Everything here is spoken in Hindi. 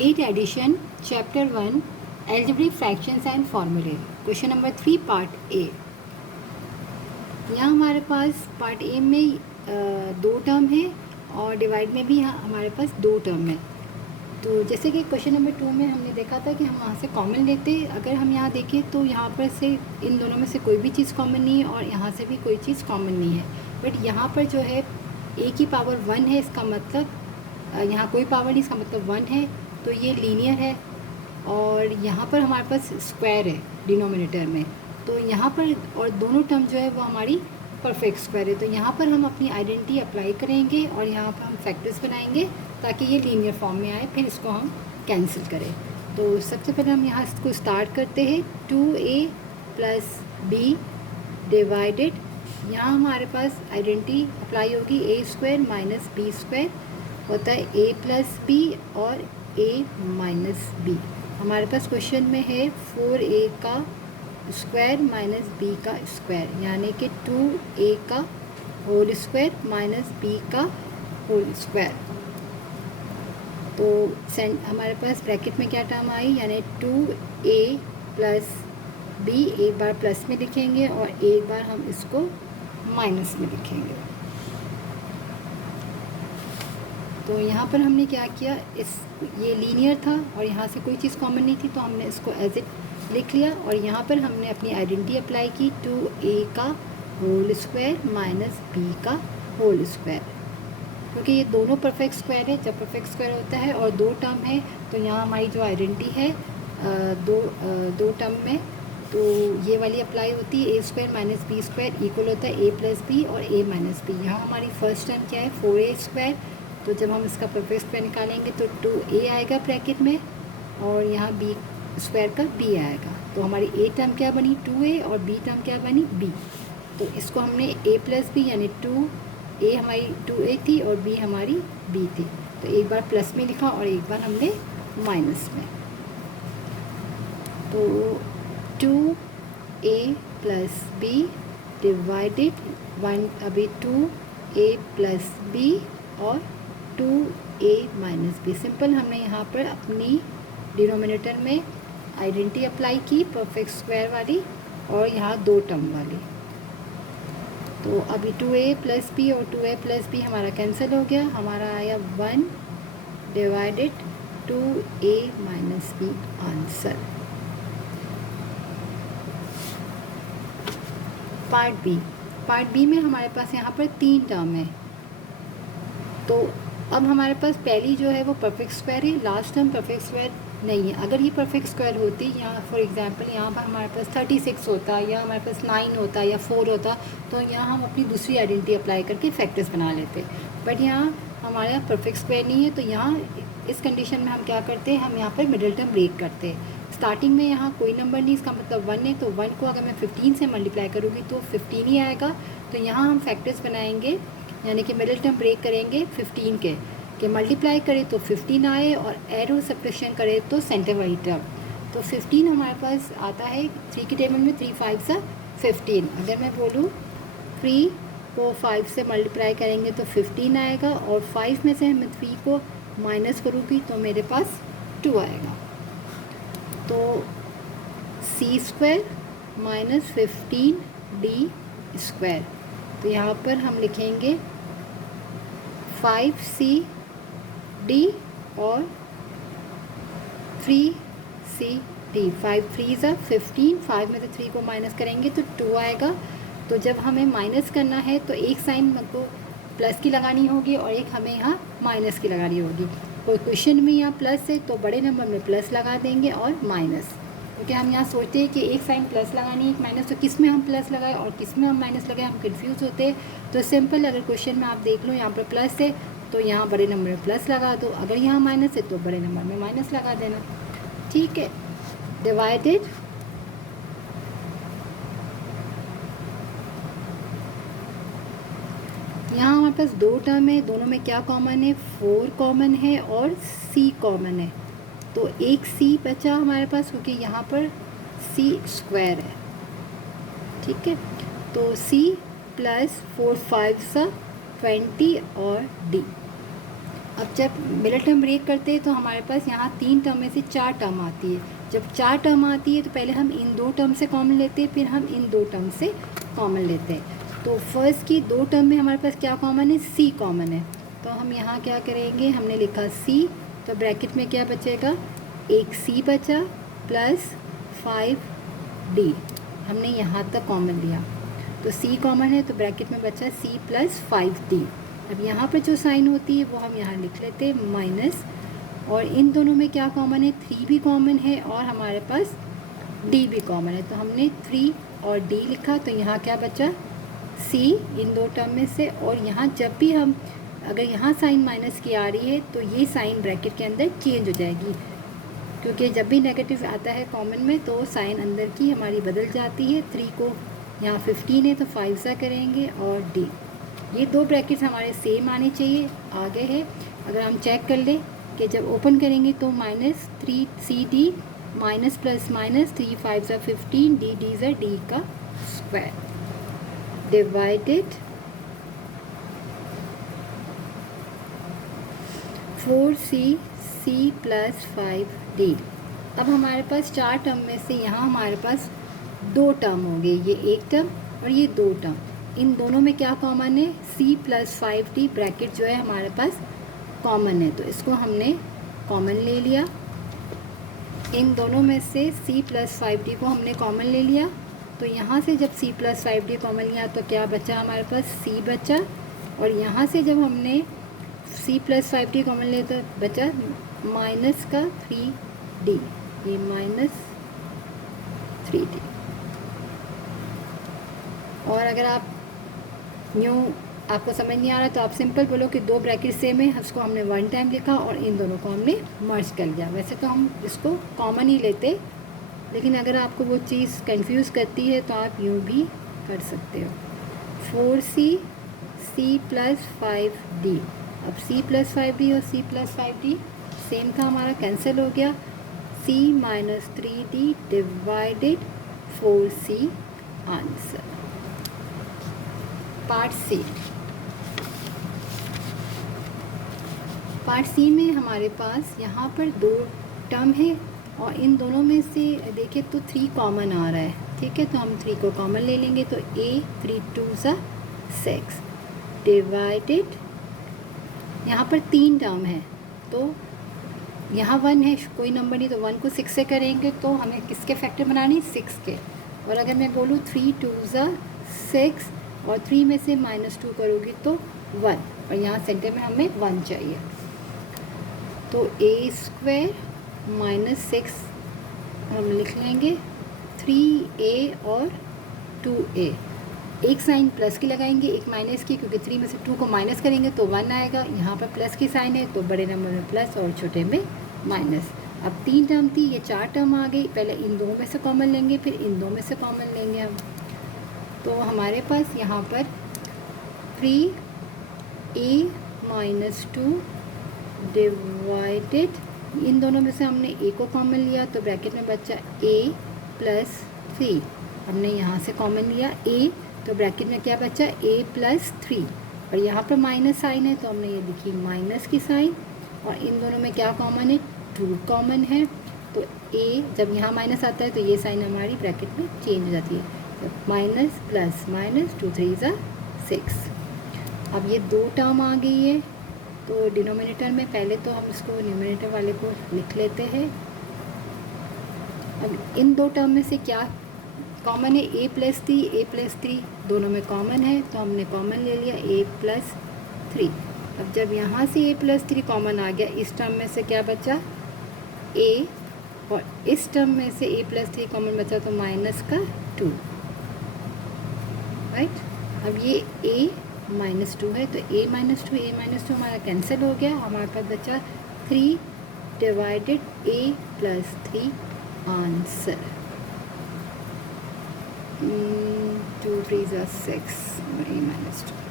8 edition chapter 1 algebraic fractions and formulae question number 3 part A. यहाँ हमारे पास पार्ट ए में दो टर्म है और डिवाइड में भी हमारे पास दो टर्म है। तो जैसे कि क्वेश्चन नंबर 2 में हमने देखा था कि हम वहाँ से कॉमन लेते, अगर हम यहाँ देखें तो यहाँ पर से इन दोनों में से कोई भी चीज़ कॉमन नहीं है और यहाँ से भी कोई चीज़ कॉमन नहीं है। बट यहाँ पर जो है ए की पावर 1 है, इसका मतलब यहाँ कोई पावर नहीं, इसका मतलब 1 है, तो ये लीनियर है। और यहाँ पर हमारे पास स्क्वायर है डिनोमिनेटर में, तो यहाँ पर और दोनों टर्म जो है वो हमारी परफेक्ट स्क्वायर है। तो यहाँ पर हम अपनी आइडेंटिटी अप्लाई करेंगे और यहाँ पर हम फैक्टर्स बनाएंगे ताकि ये लीनियर फॉर्म में आए, फिर इसको हम कैंसिल करें। तो सबसे पहले हम यहाँ इसको स्टार्ट करते हैं 2a प्लस बी डिवाइडेड, यहाँ हमारे पास आइडेंटिटी अप्लाई होगी a square minus B square होता है a प्लस बी और a माइनस बी। हमारे पास क्वेश्चन में है 4a का स्क्वायर माइनस बी का स्क्वायर, यानी कि 2a का होल स्क्वायर माइनस बी का होल स्क्वायर। तो हमारे पास ब्रैकेट में क्या टर्म आई, यानी 2a प्लस बी, एक बार प्लस में लिखेंगे और एक बार हम इसको माइनस में लिखेंगे। तो यहाँ पर हमने क्या किया, ये लीनियर था और यहाँ से कोई चीज़ कॉमन नहीं थी, तो हमने इसको एज इट लिख लिया और यहाँ पर हमने अपनी आइडेंटिटी अप्लाई की 2a का होल स्क्वायर माइनस बी का होल स्क्वायर, क्योंकि ये दोनों परफेक्ट स्क्वायर है। जब परफेक्ट स्क्वायर होता है और दो टर्म है तो यहाँ हमारी जो आइडेंटिटी है दो टर्म में, तो ये वाली अप्लाई होती है। a square minus B square equal होता है a प्लस बी और a माइनस बी। यहाँ हमारी फर्स्ट टर्म क्या है 4a स्क्वायर, तो जब हम इसका परफेक्ट स्क्वायर निकालेंगे तो 2a आएगा ब्रैकेट में और यहाँ b स्क्वायर का b आएगा। तो हमारी a टर्म क्या बनी 2a और b टर्म क्या बनी b। तो इसको हमने a प्लस बी यानी 2a हमारी 2a थी और b हमारी b थी, तो एक बार प्लस में लिखा और एक बार हमने माइनस में। तो 2a प्लस बी डिवाइडेड 1, अभी 2a प्लस बी और 2a माइनस बी। सिंपल हमने यहाँ पर अपनी डिनोमिनेटर में आइडेंटिटी अप्लाई की परफेक्ट स्क्वायर वाली और यहाँ दो टर्म वाली। तो अभी 2a प्लस बी और 2a प्लस बी हमारा कैंसिल हो गया, हमारा आया 1 divided 2a minus B answer. Part B में हमारे पास यहाँ पर तीन टर्म है। तो अब हमारे पास पहली जो है वो परफेक्ट स्क्वायर है, लास्ट टर्म परफेक्ट स्क्वायर नहीं है। अगर ये परफेक्ट स्क्वायर होती, यहाँ फॉर एग्जांपल यहाँ पर हमारे पास 36 होता या हमारे पास 9 होता या 4 होता, तो यहाँ हम अपनी दूसरी आइडेंटिटी अप्लाई करके फैक्टर्स बना लेते। बट यहाँ हमारा परफेक्ट स्क्वायर नहीं है, तो यहाँ इस कंडीशन में हम क्या करते हैं, हम यहाँ पर मिडिल टर्म ब्रेक करते हैं। स्टार्टिंग में यहाँ कोई नंबर नहीं, इसका मतलब 1 है, तो 1 को अगर मैं 15 से मल्टीप्लाई करूँगी तो 15 ही आएगा। तो यहाँ हम फैक्टर्स बनाएंगे, यानी कि मिडिल टर्म ब्रेक करेंगे 15 के मल्टीप्लाई करें तो 15 आए और एरो सब्ट्रैक्शन करें तो सेंटर वाली टर्म। तो 15 हमारे पास आता है 3 की टेबल में, 3 5 सा 15। अगर मैं बोलूँ 3 को 5 से मल्टीप्लाई करेंगे तो 15 आएगा और 5 में से मैं 3 को माइनस करूँगी तो मेरे पास 2 आएगा। तो c square minus 15d square, तो यहाँ पर हम लिखेंगे 5cd और 3cd। 5 3 ज़ा 15, 5 में से 3 को माइनस करेंगे तो 2 आएगा। तो जब हमें माइनस करना है तो एक साइन हमको प्लस की लगानी होगी और एक हमें यहाँ माइनस की लगानी होगी। कोई क्वेश्चन में यहाँ प्लस है तो बड़े नंबर में प्लस लगा देंगे और माइनस, क्योंकि हम यहाँ सोचते हैं कि एक साइन प्लस लगानी है एक माइनस, तो किस में हम प्लस लगाए और किस में हम माइनस लगाए, हम कंफ्यूज होते हैं। तो सिंपल, अगर क्वेश्चन में आप देख लो यहाँ पर प्लस है तो यहाँ बड़े नंबर में प्लस लगा दो, अगर यहाँ माइनस है तो बड़े नंबर में माइनस लगा देना, ठीक है। डिवाइडेड यहाँ हमारे पास दो टर्म है, दोनों में क्या कॉमन है, 4 कॉमन है और c कॉमन है। तो एक c बचा हमारे पास, क्योंकि यहाँ पर c स्क्वायर है, ठीक है। तो c प्लस 4 5 सा 20 और d। अब जब मिडिल टर्म ब्रेक करते हैं तो हमारे पास यहाँ 3 टर्म में से 4 टर्म आती है। जब 4 टर्म आती है तो पहले हम इन 2 टर्म से कॉमन लेते हैं, फिर हम इन 2 टर्म से कॉमन लेते हैं। तो फर्स्ट की 2 टर्म में हमारे पास क्या कॉमन है, सी कॉमन है। तो हम यहाँ क्या करेंगे, हमने लिखा सी, तो ब्रैकेट में क्या बचेगा, एक सी बचा प्लस 5d, हमने यहाँ तक कॉमन लिया तो सी कॉमन है, तो ब्रैकेट में बचा सी प्लस 5d। अब यहाँ पर जो साइन होती है वो हम यहाँ लिख लेते हैं माइनस, और इन दोनों में क्या कॉमन है, 3 भी कॉमन है और हमारे पास d भी कॉमन है, तो हमने 3 और d लिखा। तो यहाँ क्या बचा, c इन 2 टर्म में से, और यहाँ जब भी हम अगर यहाँ साइन माइनस की आ रही है तो ये साइन ब्रैकेट के अंदर चेंज हो जाएगी, क्योंकि जब भी नेगेटिव आता है कॉमन में तो साइन अंदर की हमारी बदल जाती है। 3 को यहाँ 15 है तो 5 सा करेंगे और d, ये 2 ब्रैकेट्स हमारे सेम आने चाहिए, आगे है। अगर हम चेक कर लें कि जब ओपन करेंगे तो -3cd माइनस प्लस माइनस 3 5 सा 15, d ज़ा d का square divided 4c plus 5d। अब हमारे पास 4 टर्म में से यहाँ हमारे पास 2 टर्म हो गए, ये एक टर्म और ये 2 टर्म। इन दोनों में क्या कॉमन है, c प्लस 5d, ब्रैकेट जो है हमारे पास कॉमन है, तो इसको हमने कॉमन ले लिया। इन दोनों में से c प्लस 5d को हमने कॉमन ले लिया, तो यहाँ से जब c प्लस 5d कॉमन लिया तो क्या बचा, हमारे पास c बचा, और यहाँ से जब हमने c प्लस 5d कॉमन लिया तो बचा माइनस का 3d, ये माइनस 3d। और अगर आप न्यू आपको समझ नहीं आ रहा तो आप सिंपल बोलो कि 2 ब्रैकेट सेम है, उसको हमने 1 टाइम लिखा और इन दोनों को हमने मर्ज कर लिया। वैसे तो हम इसको कॉमन ही लेते, लेकिन अगर आपको वो चीज़ कंफ्यूज करती है तो आप यूँ भी कर सकते हो। 4c प्लस 5d, अब c प्लस 5d और c प्लस 5d सेम था, हमारा कैंसिल हो गया। c minus 3d divided 4c answer. Part C में हमारे पास यहाँ पर 2 टर्म है और इन दोनों में से देखें तो 3 कॉमन आ रहा है, ठीक है, तो हम 3 को कॉमन ले लेंगे, तो a 3 2 सा 6 डिवाइडेड, यहाँ पर 3 टर्म है तो यहाँ 1 है, कोई नंबर नहीं, तो 1 को 6 से करेंगे तो हमें किसके फैक्टर बनानी, 6 के। और अगर मैं बोलूँ 3 2 सा 6 और 3 में से -2 करोगी तो 1, और यहाँ सेंटर में हमें 1 चाहिए, तो a स्क्वायर माइनस 6 हम लिख लेंगे, 3a और 2a, एक साइन प्लस की लगाएंगे एक माइनस की, क्योंकि 3 में से 2 को माइनस करेंगे तो 1 आएगा, यहाँ पर प्लस की साइन है तो बड़े नंबर में प्लस और छोटे में माइनस। अब 3 टर्म थी, ये 4 टर्म आ गई, पहले इन 2 में से कॉमन लेंगे फिर इन 2 में से कॉमन लेंगे हम, तो हमारे पास यहाँ पर 3a माइनस 2 डिवाइडेड, इन दोनों में से हमने a को कॉमन लिया तो ब्रैकेट में बचा a प्लस 3, हमने यहाँ से कॉमन लिया a, तो ब्रैकेट में क्या बचा, a प्लस 3, और यहाँ पर माइनस साइन है तो हमने ये लिखी माइनस की साइन, और इन दोनों में क्या कॉमन है, 2 कॉमन है, तो a जब यहाँ माइनस आता है तो ये साइन हमारी ब्रैकेट में चेंज हो जाती है, तो माइनस प्लस माइनस 2 3 ज़ा 6। अब ये 2 टर्म आ गई है, तो डिनोमिनेटर में पहले तो हम इसको न्यूमिनेटर वाले को लिख लेते हैं। अब इन 2 टर्म में से क्या कॉमन है, a प्लस 3 दोनों में कॉमन है तो हमने कॉमन ले लिया a प्लस 3। अब जब यहाँ से a प्लस 3 कॉमन आ गया, इस टर्म में से क्या बचा, a, और इस टर्म में से a प्लस 3 कॉमन बचा तो माइनस का 2, राइट। अब ये a माइनस 2 है तो a माइनस 2 हमारा कैंसिल हो गया, हमारे पास बचा 3 डिवाइडेड a प्लस 3 आंसर। 2 3 ज़ा 6 और a माइनस 2।